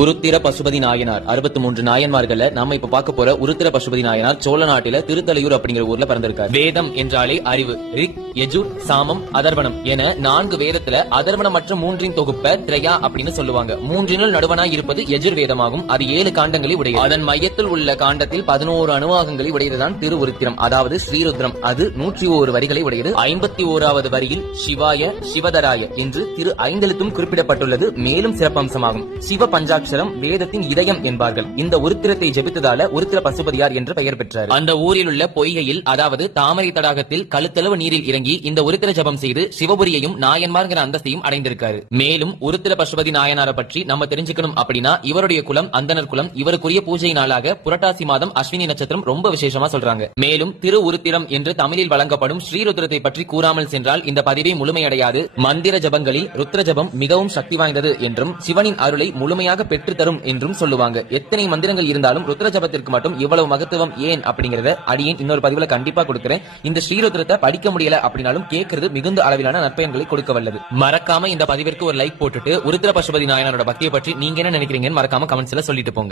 உருத்திர பசுபதி நாயனார். அறுபத்தி மூன்று நாயன்மார்கள்ல நம்ம இப்ப பார்க்க போற உருத்திர பசுபதி நாயனார் சோழ நாட்டில திருத்தலையூர் அப்படிங்கிற ஊர்ல பிறந்திருக்காரு. வேதம் என்றாலே அறிவு ரிக் யஜுர் சாமம் அதர்வனம் என நான்கு வேதத்துல அதர்வனமற்ற மூன்றின் தொகுப்ப திரையா அப்படின்னு சொல்லுவாங்க. மூன்றினுள் நடுவனாய் இருப்பது யஜுர் வேதமாகும். அது ஏழு காண்டங்களை உடையது. அதன் மையத்தில் உள்ள காண்டத்தில் பதினோரு அணுவாகங்களை உடையதுதான் திரு உருத்திரம் அதாவது ஸ்ரீருத்ரம். அது நூற்றி ஓரு வரிகளை உடையது. ஐம்பத்தி ஓராவது வரியில் சிவாய சிவதராய என்று திரு ஐந்தெழுத்தும் குறிப்பிடப்பட்டுள்ளது. மேலும் சிறப்பம்சமாகும். சிவ பஞ்சாட்சி பஞ்சாட்சரம் வேதத்தின் இதயம் என்பார்கள். இந்த உருத்திரத்தை ஜெபித்ததால உருத்திர பசுபதியார் என்று பெயர் பெற்றார். அந்த ஊரில் உள்ள பொய்கையில் அதாவது தாமரை தடாகத்தில் கழுத்தளவு நீரில் இறங்கி இந்த உருத்திர ஜபம் செய்து சிவபுரியையும் நாயன்மார்ங்கிற அந்தஸ்தையும் அடைந்திருக்காரு. மேலும் உருத்திர பசுபதி நாயனாரை பற்றி நம்ம தெரிஞ்சுக்கணும் அப்படின்னா இவருடைய குலம் அந்தனர் குலம் இவருக்குரிய பூஜை நாளாக புரட்டாசி மாதம் அஸ்வினி நட்சத்திரம் ரொம்ப விசேஷமா சொல்றாங்க. மேலும் திரு உருத்திரம் என்று தமிழில் வழங்கப்படும் ஸ்ரீருத்திரத்தை பற்றி கூறாமல் சென்றால் இந்த பதிவை முழுமையடையாது. மந்திர ஜபங்களில் ருத்ர ஜபம் மிகவும் சக்தி வாய்ந்தது என்றும் சிவனின் அருளை முழுமையாக பெற்று தரும் என்றும் சொல்லுவாங்க. எத்தனை மந்திரங்கள் இருந்தாலும் ருத்ர ஜபத்திற்கு மட்டும் இவ்வளவு மகத்துவம் ஏன் அப்படிங்கறத அடியேன் இன்னொரு பதிவுல கண்டிப்பா கொடுக்கிறேன். இந்த ஸ்ரீருத்ரத்தை படிக்க முடியல அப்படின்னாலும் கேட்கறது மிகுந்த அளவிலான நற்பயன்களை கொடுக்க வல்லது. மறக்காம இந்த பதிவிற்கு ஒரு லைக் போட்டுட்டு உருத்திர பசுபதி நாயனரோட பக்தியை பற்றி நீங்க என்ன நினைக்கிறீங்கன்னு மறக்காம கமெண்ட்ஸ்ல சொல்லிட்டு போங்க.